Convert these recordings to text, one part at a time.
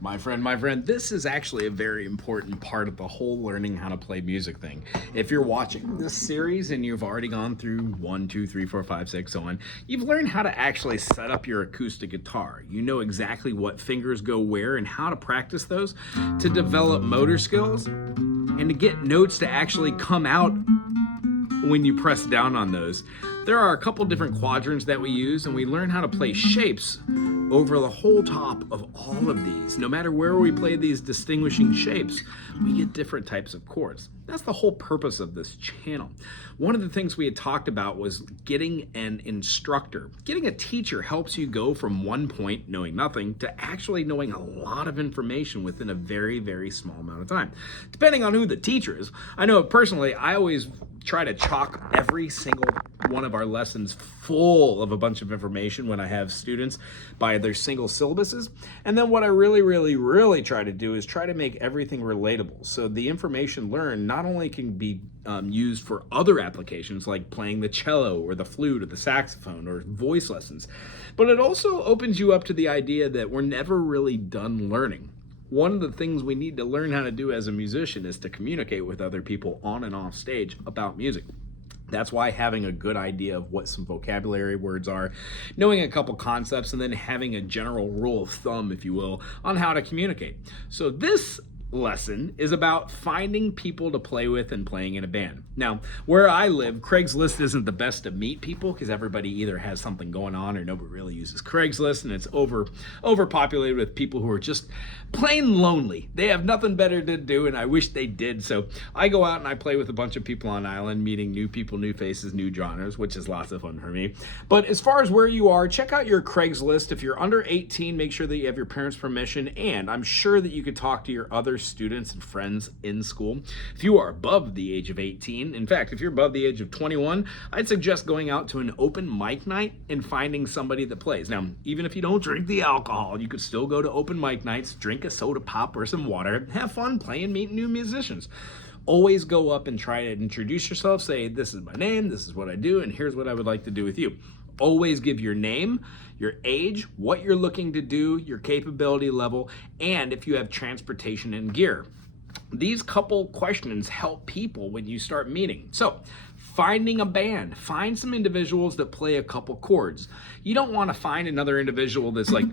My friend, this is actually a very important part of the whole learning how to play music thing. If you're watching this series and you've already gone through 1, 2, 3, 4, 5, 6, so on, you've learned how to actually set up your acoustic guitar. You know exactly what fingers go where and how to practice those to develop motor skills and to get notes to actually come out when you press down on those. There are a couple different quadrants that we use, and we learn how to play shapes over the whole top of all of these. No matter where we play these distinguishing shapes, we get different types of chords. That's the whole purpose of this channel. One of the things we had talked about was getting an instructor. Getting a teacher helps you go from one point, knowing nothing, to actually knowing a lot of information within a very, very small amount of time. Depending on who the teacher is. I know personally, I always try to chalk every single one of our lessons full of a bunch of information when I have students by their single syllabuses. And then what I really try to do is try to make everything relatable. So the information learned not only can be used for other applications like playing the cello or the flute or the saxophone or voice lessons, but it also opens you up to the idea that we're never really done learning. One of the things we need to learn how to do as a musician is to communicate with other people on and off stage about music. That's why having a good idea of what some vocabulary words are, knowing a couple concepts, and then having a general rule of thumb, if you will, on how to communicate. So this lesson is about finding people to play with and playing in a band. Now, where I live, Craigslist isn't the best to meet people because everybody either has something going on or nobody really uses Craigslist, and it's overpopulated with people who are just plain lonely. They have nothing better to do, and I wish they did. So I go out and I play with a bunch of people on island, meeting new people, new faces, new genres, which is lots of fun for me. But as far as where you are, check out your Craigslist. If you're under 18, make sure that you have your parents' permission, and I'm sure that you could talk to your other students and friends in school. If you are above the age of 18, in fact, if you're above the age of 21, I'd suggest going out to an open mic night and finding somebody that plays. Now, even if you don't drink the alcohol, you could still go to open mic nights, drink a soda pop or some water, have fun playing, meet new musicians. Always go up and try to introduce yourself, say, this is my name, this is what I do, and here's what I would like to do with you. Always give your name, your age, what you're looking to do, your capability level, and if you have transportation and gear. These couple questions help people when you start meeting. So, finding a band, find some individuals that play a couple chords. You don't want to find another individual that's like,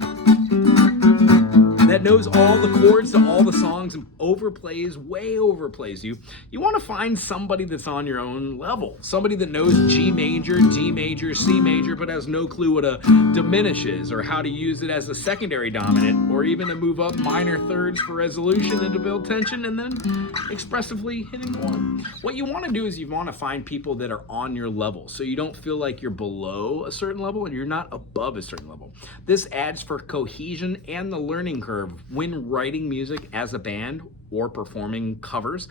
that knows all the chords to all the songs and way overplays you. You want to find somebody that's on your own level. Somebody that knows G major, D major, C major, but has no clue what a diminish is or how to use it as a secondary dominant or even to move up minor thirds for resolution and to build tension and then expressively hitting one. What you want to do is you want to find people that are on your level so you don't feel like you're below a certain level and you're not above a certain level. This adds for cohesion and the learning curve when writing music as a band or performing covers.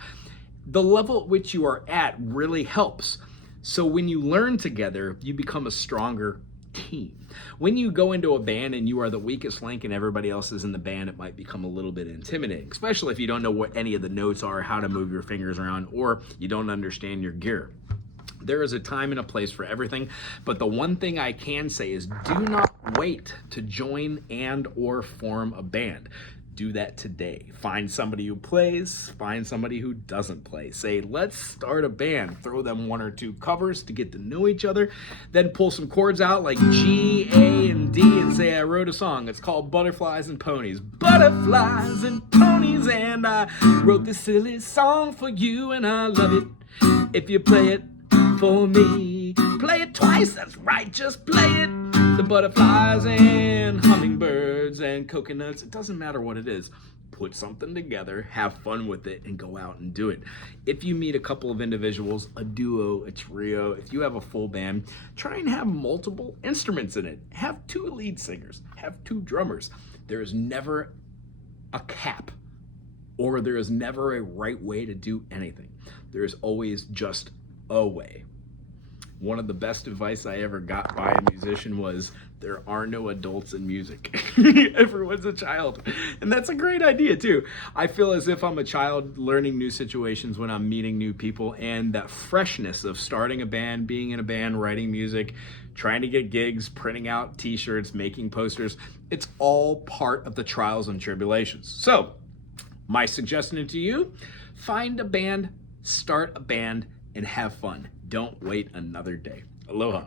The level at which you are at really helps. So when you learn together, you become a stronger team. When you go into a band and you are the weakest link and everybody else is in the band, it might become a little bit intimidating, especially if you don't know what any of the notes are, how to move your fingers around, or you don't understand your gear. There is a time and a place for everything, but the one thing I can say is do not wait to join and or form a band. Do that today. Find somebody who plays, find somebody who doesn't play. Say, let's start a band. Throw them 1 or 2 covers to get to know each other. Then pull some chords out like G, A, and D and say, I wrote a song. It's called Butterflies and Ponies. Butterflies and ponies, and I wrote this silly song for you, and I love it if you play it for me. Play it twice, that's right, just play it. The butterflies and hummingbirds and coconuts, it doesn't matter what it is. Put something together, have fun with it, and go out and do it. If you meet a couple of individuals, a duo, a trio, if you have a full band, try and have multiple instruments in it. Have 2 lead singers, have 2 drummers. There is never a cap, or there is never a right way to do anything. There is always just a way. one of the best advice I ever got by a musician was, there are no adults in music. Everyone's a child. And that's a great idea too. I feel as if I'm a child learning new situations when I'm meeting new people, and that freshness of starting a band, being in a band, writing music, trying to get gigs, printing out t-shirts, making posters, it's all part of the trials and tribulations. So my suggestion to you, find a band, start a band, and have fun. Don't wait another day. Aloha.